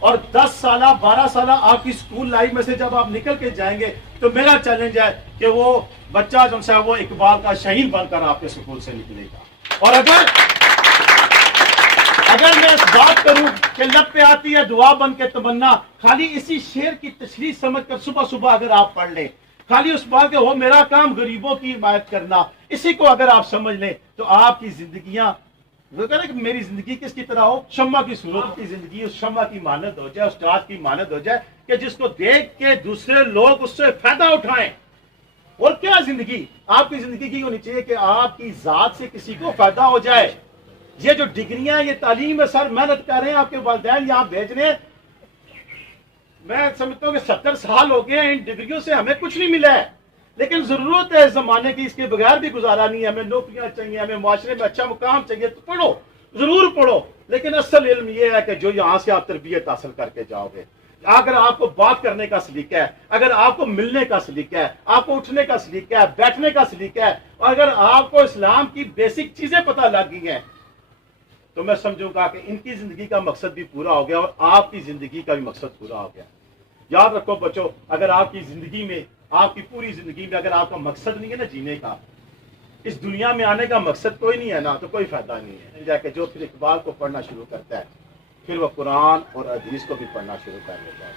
اور 10 سالہ 12 سالہ آپ کی اسکول لائف میں سے جب آپ نکل کے جائیں گے تو میرا چیلنج ہے کہ وہ بچہ جو ہے وہ اقبال کا شہین بن کر آپ کے اسکول سے نکلے گا. اور اگر میں اس بات کروں کہ لب پہ آتی ہے دعا بن کے تمنا، خالی اسی شعر کی تشریح سمجھ کر صبح صبح اگر آپ پڑھ لیں، خالی اس بات کہ وہ میرا کام غریبوں کی حمایت کرنا، اسی کو اگر آپ سمجھ لیں تو آپ کی زندگیاں، وہ کہہ رہے کہ میری زندگی کس کی طرح ہو، شمع کی صورت کی زندگی، اس شمع کی مانند ہو جائے، استاد کی مانند ہو جائے کہ جس کو دیکھ کے دوسرے لوگ اس سے فائدہ اٹھائیں. اور کیا زندگی آپ کی زندگی کی ہونی چاہیے کہ آپ کی ذات سے کسی کو فائدہ ہو جائے. یہ جو ڈگریاں، یہ تعلیم ہے، سر محنت کر رہے ہیں، آپ کے والدین یہاں بھیج رہے ہیں. میں سمجھتا ہوں کہ 70 سال ہو گئے ہیں، ان ڈگریوں سے ہمیں کچھ نہیں ملا ہے، لیکن ضرورت ہے اس زمانے کی، اس کے بغیر بھی گزارا نہیں ہے. ہمیں نوکریاں چاہیے، ہمیں معاشرے میں اچھا مقام چاہیے، تو پڑھو، ضرور پڑھو، لیکن اصل علم یہ ہے کہ جو یہاں سے آپ تربیت حاصل کر کے جاؤ گے. اگر آپ کو بات کرنے کا سلیقہ ہے، اگر آپ کو ملنے کا سلیقہ ہے، آپ کو اٹھنے کا سلیقہ ہے، بیٹھنے کا سلیقہ ہے، اور اگر آپ کو اسلام کی بیسک چیزیں پتہ لگ گئی ہیں، تو میں سمجھوں گا کہ ان کی زندگی کا مقصد بھی پورا ہو گیا اور آپ کی زندگی کا بھی مقصد پورا ہو گیا. یاد رکھو بچوں، اگر آپ کی زندگی میں، آپ کی پوری زندگی میں اگر آپ کا مقصد نہیں ہے نا جینے کا، اس دنیا میں آنے کا مقصد کوئی نہیں ہے نا، تو کوئی فائدہ نہیں ہے. جا کہ جو پھر اقبال کو پڑھنا شروع کرتا ہے، پھر وہ قرآن اور حدیث کو بھی پڑھنا شروع کر دیتا ہے.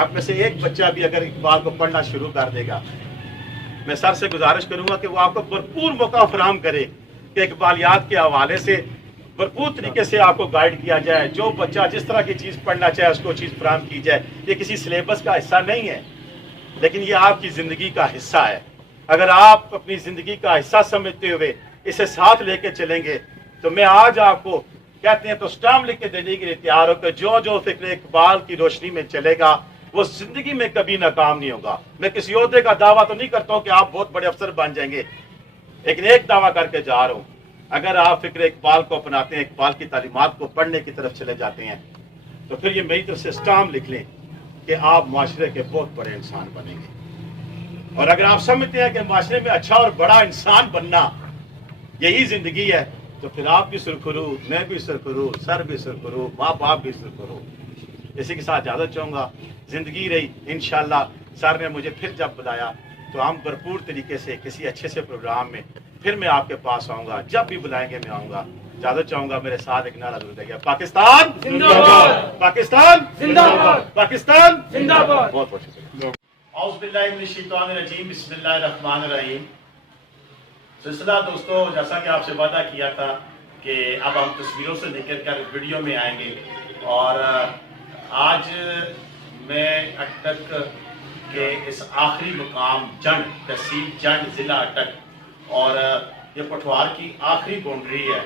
آپ میں سے ایک بچہ بھی اگر اقبال کو پڑھنا شروع کر دے گا، میں سر سے گزارش کروں گا کہ وہ آپ کو بھرپور موقع فراہم کرے کہ اقبالیات کے حوالے سے بھرپور طریقے سے آپ کو گائیڈ کیا جائے. جو بچہ جس طرح کی چیز پڑھنا چاہے اس کو چیز فراہم کی جائے. یہ کسی سلیبس کا حصہ نہیں ہے، لیکن یہ آپ کی زندگی کا حصہ ہے. اگر آپ اپنی زندگی کا حصہ سمجھتے ہوئے اسے ساتھ لے کے چلیں گے تو میں آج آپ کو کہتے ہیں تو اسٹامپ لکھ کے دینے کے لیے تیار ہو کہ جو فکر اقبال کی روشنی میں چلے گا وہ زندگی میں کبھی ناکام نہیں ہوگا. میں کسی عہدے کا دعویٰ تو نہیں کرتا ہوں کہ آپ بہت بڑے افسر بن جائیں گے، لیکن ایک دعویٰ کر کے جا رہا ہوں، اگر آپ فکر اقبال کو اپناتے ہیں، اقبال کی تعلیمات کو پڑھنے کی طرف چلے جاتے ہیں، تو پھر یہ میری طرف سے اسٹامپ لکھ لیں کہ آپ معاشرے کے بہت بڑے انسان بنیں گے. اور اگر آپ سمجھتے ہیں کہ معاشرے میں اچھا اور بڑا انسان بننا یہی زندگی ہے، تو پھر آپ بھی سرخرو، میں بھی سرخرو، سر بھی سرخرو، ماں باپ بھی سرخرو. اسی کے ساتھ اجازت چاہوں گا. زندگی رہی، انشاءاللہ سر نے مجھے پھر جب بلایا تو ہم بھرپور طریقے سے کسی اچھے سے پروگرام میں پھر میں آپ کے پاس آؤں گا. جب بھی بلائیں گے میں آؤں گا. اجازت چاہوں گا. میرے ساتھ ایک نعرہ ضرور دے گا: پاکستان زندہ باد، پاکستان زندہ باد، پاکستان زندہ باد. بہت بہت شکریہ. اعوذ باللہ من الشیطان الرجیم، بسم اللہ الرحمن الرحیم. سلسلہ دوستو، جیسا کہ آپ سے وعدہ کیا تھا کہ اب ہم تصویروں سے نکل کر ویڈیو میں آئیں گے، اور آج میں اٹک کے اس آخری مقام جنڈ، تحصیل جنڈ، ضلع اٹک، اور یہ پٹھوار کی آخری باؤنڈری ہے،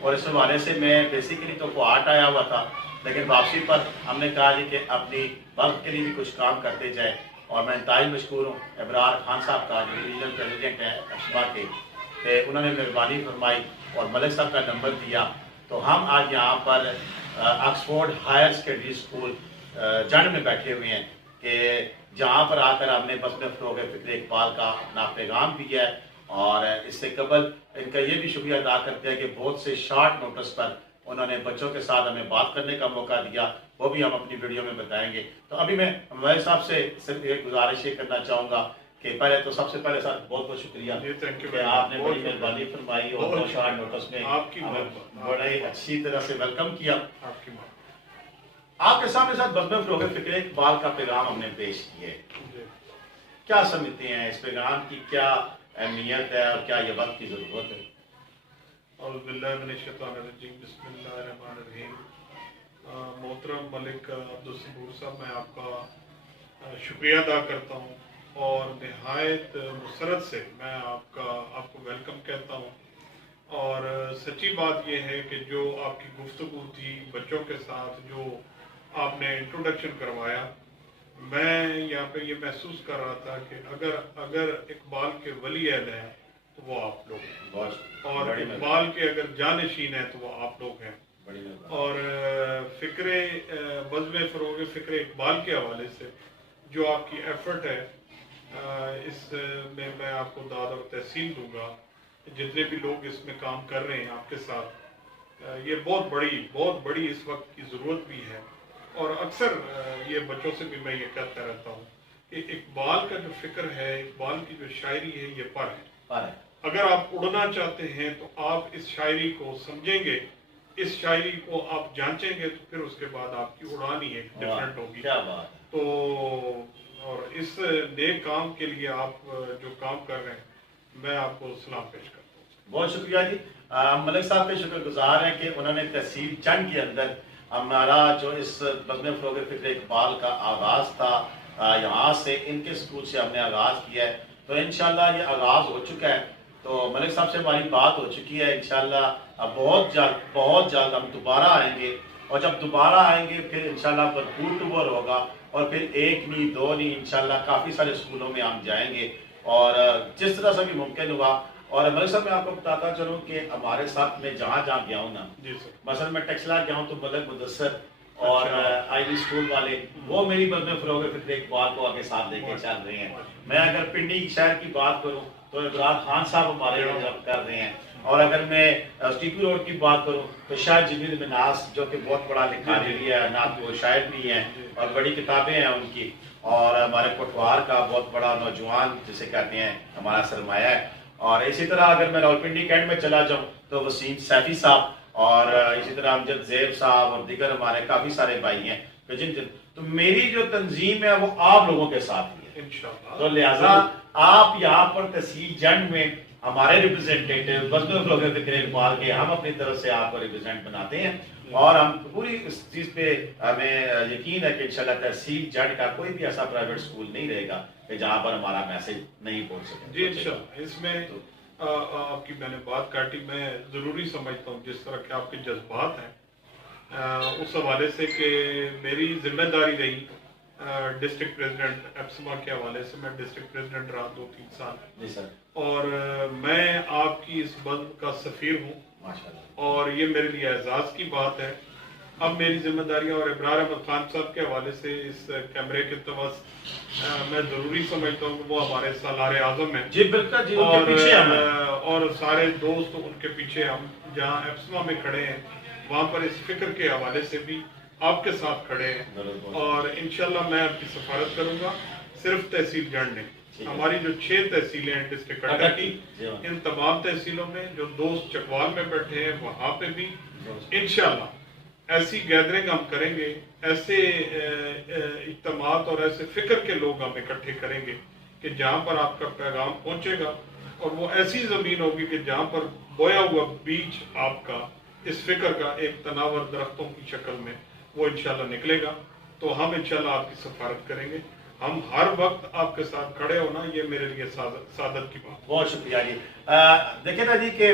اور اس حوالے سے میں بیسیکلی تو کوہاٹ آیا ہوا تھا، لیکن واپسی پر ہم نے کہا کہ اپنی وقت کے لیے بھی کچھ کام کرتے جائیں. اور میں انتہائی مشکور ہوں ابرار خان صاحب کا، جو ریجنل پریزیڈنٹ ہیں اشبا کے، کہ انہوں نے مہربانی فرمائی اور ملک صاحب کا نمبر دیا. تو ہم آج یہاں پر Oxford higher secondary school Jand میں بیٹھے ہوئے ہیں، کہ جہاں پر آ کر ہم نے بزم فروغ فکر اقبال کا اپنا پیغام دیا ہے. اور اس سے قبل ان کا یہ بھی شکریہ ادا کرتے ہیں کہ بہت سے شارٹ نوٹس پر انہوں نے بچوں کے ساتھ ہمیں بات کرنے کا موقع دیا، وہ بھی ہم اپنی ویڈیو میں بتائیں گے. تو ابھی میں ہمارے صاحب سے صرف ایک گزارش یہ کرنا چاہوں گا کہ پہلے تو سب سے پہلے سر بہت بہت شکریہ کہ آپ نے بڑی مہربانی فرمائی اور بہت شارٹ نوٹس میں بڑے اچھی طرح سے ویلکم کیا. آپ کے سامنے ساتھ بزم فروغ فکر اقبال کا پیغام ہم نے پیش کیے. کیا سمجھتے ہیں اس پیغام کی کیا اہمیت ہے اور کیا یہ وقت کی ضرورت ہے؟ اعوذ باللہ من الشیطان الرجیم، بسم اللہ الرحمن الرحیم. محترم ملک عبدالصبور صاحب، میں آپ کا شکریہ ادا کرتا ہوں اور نہایت مسرت سے میں آپ کو ویلکم کہتا ہوں. اور سچی بات یہ ہے کہ جو آپ کی گفتگو تھی بچوں کے ساتھ، جو آپ نے انٹروڈکشن کروایا، میں یہاں پہ یہ محسوس کر رہا تھا کہ اگر اقبال کے ولی اہل ہیں تو وہ آپ لوگ ہیں، اور اقبال کے اگر جانشین ہیں تو وہ آپ لوگ ہیں. اور فکر بزم فروغ فکر اقبال کے حوالے سے جو آپ کی ایفرٹ ہے، اس میں میں آپ کو داد اور تحسین دوں گا. جتنے بھی لوگ اس میں کام کر رہے ہیں آپ کے ساتھ، یہ بہت بڑی اس وقت کی ضرورت بھی ہے. اور اکثر یہ بچوں سے بھی میں یہ کہتا رہتا ہوں کہ اقبال کا جو فکر ہے، اقبال کی جو شاعری ہے، یہ پر ہے. اگر آپ اڑنا چاہتے ہیں تو آپ اس شاعری کو سمجھیں گے، اس شاعری کو آپ جانچیں گے، تو پھر اس کے بعد آپ کی اڑان ہی ایک ڈفرینٹ ہوگی. تو اور اس نیک کام کے لیے آپ جو کام کر رہے ہیں، میں آپ کو سلام پیش کرتا ہوں. بہت شکریہ جی. ملک صاحب کے شکر گزار ہیں کہ انہوں نے تحصیل جنگ کے اندر ہمارا جو اس بزم فروغ فکر اقبال کا آغاز تھا، یہاں سے ان کے اسکول سے ہم نے آغاز کیا ہے. تو انشاءاللہ یہ آغاز ہو چکا ہے. تو ملک صاحب سے ہماری بات ہو چکی ہے. انشاءاللہ بہت جلد ہم دوبارہ آئیں گے، اور جب دوبارہ آئیں گے پھر انشاءاللہ بھرپور ٹور ہوگا، اور پھر ایک نہیں دو نہیں، انشاءاللہ کافی سارے اسکولوں میں ہم جائیں گے، اور جس طرح سے بھی ممکن ہوا. اور ملک صاحب میں آپ کو بتاتا چلوں کہ ہمارے ساتھ میں جہاں گیا ہوں نا، مثلا میں ٹیکسلا گیا ہوں تو ملک مدثر اور آئی ڈی اسکول والے وہ میری بزم فروغ فکر اقبال کو آگے ساتھ لے کے چل رہے ہیں. میں اگر پنڈی شہر کی بات کروں تو ابراز خان صاحب ہمارے کر رہے ہیں، اور اگر میں ٹیپی روڈ کی بات کروں تو شاہ جمیل مناس جو کہ بہت بڑا لکھاری ہے، نعت وہ شاعر بھی ہیں اور بڑی کتابیں ہیں ان کی، اور ہمارے کوٹوار کا بہت بڑا نوجوان جسے کہتے ہیں ہمارا سرمایہ ہے. اور اسی طرح اگر میں راولپنڈی کینٹ میں چلا جاؤں تو وسیم سیفی صاحب، اور اسی طرح امجد زیب صاحب اور دیگر ہمارے کافی سارے بھائی ہیں. تو میری جو تنظیم ہے وہ آپ لوگوں کے ساتھ ہی ہے. تو لہٰذا آپ یہاں پر تحصیل جنگ میں ہمارے ریپرزینٹیٹیو بزم فروغ فکر اقبال کے ہم اپنی طرف سے آپ کو ریپرزینٹ بناتے ہیں، اور ہم پوری اس چیز پہ ہمیں یقین ہے کہ انشاءاللہ تحصیل جنگ کا کوئی بھی ایسا پرائیویٹ اسکول نہیں رہے گا کہ جہاں پر ہمارا میسج نہیں پہنچ سکے. جی انشاءاللہ. اس میں آپ کی میں نے بات کاٹی، میں ضروری سمجھتا ہوں جس طرح کے آپ کے جذبات ہیں اس حوالے سے کہ میری ذمہ داری رہی ڈسٹرکٹ پریزیڈنٹ ایپسما کے حوالے سے. میں ڈسٹرکٹ پریزیڈنٹ رہا 2-3 سال. جی سر. اور میں آپ کی اس بزم کا سفیر ہوں، اور یہ میرے لیے اعزاز کی بات ہے. اب میری ذمہ داریاں اور ابرار احمد خان صاحب کے حوالے سے اس کیمرے کے توسط میں ضروری سمجھتا ہوں کہ وہ ہمارے سالار اعظم ہیں. جی بالکل جی. اور سارے دوست ان کے پیچھے ہم جہاں ایپسما میں کھڑے ہیں وہاں پر اس فکر کے حوالے سے بھی آپ کے ساتھ کھڑے ہیں. اور انشاءاللہ میں آپ کی سفارت کروں گا. صرف تحصیل جنگ نہیں، ہماری جو 6 تحصیلیں ہیں ڈسٹرکٹ اٹک کی، ان تمام تحصیلوں میں جو دوست چکوال میں بیٹھے ہیں وہاں پہ بھی انشاءاللہ ایسی گیدرنگ ہم کریں گے، ایسے اجتماعات اور ایسے فکر کے لوگ ہم اکٹھے کریں گے کہ جہاں پر آپ کا پیغام پہنچے گا، اور وہ ایسی زمین ہوگی کہ جہاں پر بویا ہوا بیج آپ کا اس فکر کا ایک تناور درختوں کی شکل میں وہ انشاءاللہ نکلے گا. تو ہم انشاءاللہ آپ کی سفارت کریں گے. ہم ہر وقت آپ کے ساتھ کھڑے ہونا یہ میرے لیے سعادت کی بات. بہت شکریہ جی. دیکھیں نا جی کہ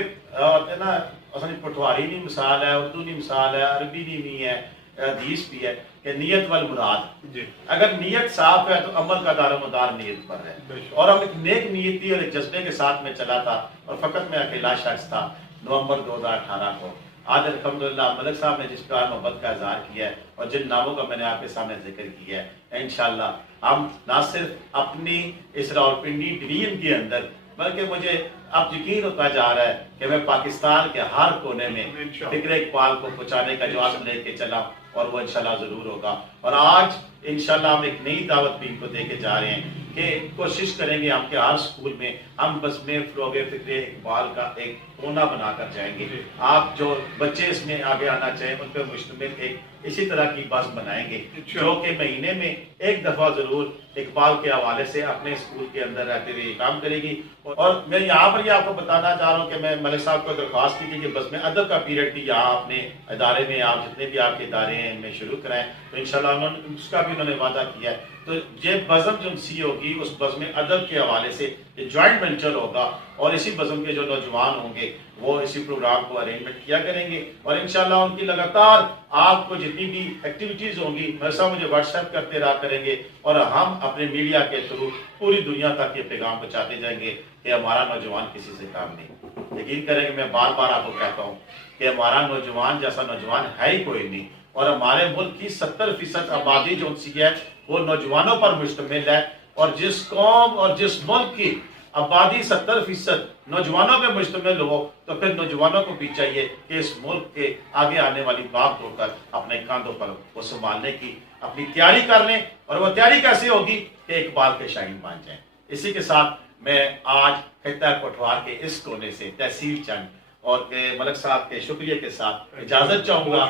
نا اصل پٹواری بھی مثال ہے، اردو بھی مثال ہے، عربی بھی ہے، حدیث بھی ہے کہ نیت والمراد. جی. اگر نیت صاف ہے تو عمل کا دار و مدار نیت پر ہے. اور ہم ایک نیک نیتی اور ایک جذبے کے ساتھ میں چلا تھا، اور فقط میں اکیلا شخص تھا نومبر 2018 کو. آج الحمدللہ ملک صاحب نے جس پیار محبت کا اظہار کیا ہے اور جن ناموں کا میں نے آپ کے سامنے ذکر کیا ہے، انشاءاللہ ہم نہ صرف اپنی اس راولپنڈی ڈویژن کے اندر بلکہ مجھے اب یقین ہوتا جا رہا ہے کہ میں پاکستان کے ہر کونے میں فکر اقبال کو پہنچانے کا جو عزم لے کے چلا، اور وہ انشاءاللہ ضرور ہوگا. اور آج انشاءاللہ ہم ایک نئی دعوت بھی ان کو دے کے جا رہے ہیں کہ کوشش کریں گے ہم کہ ہر اسکول میں ہم بزم فروغ فکر اقبال کا ایک کونا بنا کر جائیں گے. آپ جو بچے اس میں آگے آنا چاہیں ان پہ مشتمل ایک اسی طرح کی بس بنائیں گے جو کہ مہینے میں ایک دفعہ ضرور اقبال کے حوالے سے اپنے اسکول کے اندر رہتے ہوئے کام کرے گی. اور میں یہاں پر یہ آپ کو بتانا چاہ رہا ہوں کہ میں ملک صاحب کو درخواست کی تھی کہ بزم ادب کا پیریڈ بھی یہاں اپنے ادارے میں آپ جتنے بھی آپ کے ادارے ہیں ان میں شروع کرائیں. تو انشاءاللہ اس کا بھی انہوں نے وعدہ کیا ہے. تو یہ بزم جو سی ہوگی اس بزم ادب کے حوالے سے یہ جوائنٹ وینچر ہوگا، اور اسی بزم کے جو نوجوان ہوں گے وہ اسی پروگرام کو ارینجمنٹ کیا کریں گے. اور انشاءاللہ ان کی لگاتار آپ کو جتنی بھی ایکٹیویٹیز ہوں گی ویسا مجھے واٹس ایپ کرتے رہا کریں گے، اور ہم اپنے میڈیا کے تھرو پوری دنیا تک یہ پیغام پہنچاتے جائیں گے کہ ہمارا نوجوان کسی سے کام نہیں. یقین کریں کہ میں بار بار آپ کو کہتا ہوں کہ ہمارا نوجوان جیسا نوجوان ہے ہی کوئی نہیں، اور ہمارے ملک کی 70% آبادی جو سی ہے وہ نوجوانوں پر مشتمل ہے. اور جس قوم اور جس ملک کی آبادی 70% نوجوانوں پہ مشتمل ہو تو پھر نوجوانوں کو بھی چاہیے کہ اس ملک کے آگے آنے والی بات ہو کر اپنے کاندھوں پر وہ سنبھالنے کی اپنی تیاری کر لیں، اور وہ تیاری کیسے ہوگی کہ اقبال کے شاہین بن جائیں۔ اسی کے ساتھ میں آج خطہ کوٹوار کے اس کونے سے تحصیل چنگ اور ملک صاحب کے شکریہ کے ساتھ اجازت چاہوں گا۔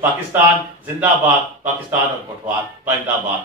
پاکستان زندہ باد، پاکستان اور کوٹوار پائندہ باد۔